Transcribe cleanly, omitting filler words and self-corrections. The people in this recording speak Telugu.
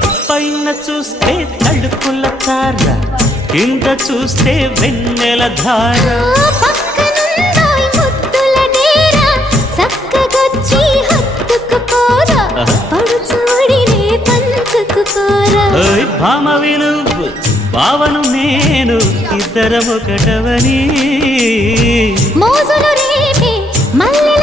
పైన చూస్తే తడుకుల తార, కింద చూస్తే వెన్నెల ధార. పక్కనుందోయ్ ముద్దుల డేరా, చక్కగొచ్చి హత్తుకుపోరా, పడుచోడినే పంచుకుపోరా. భామ విలువు భావను నేను, ఇద్దరమొకటవని మోజులు రేపే మల్లె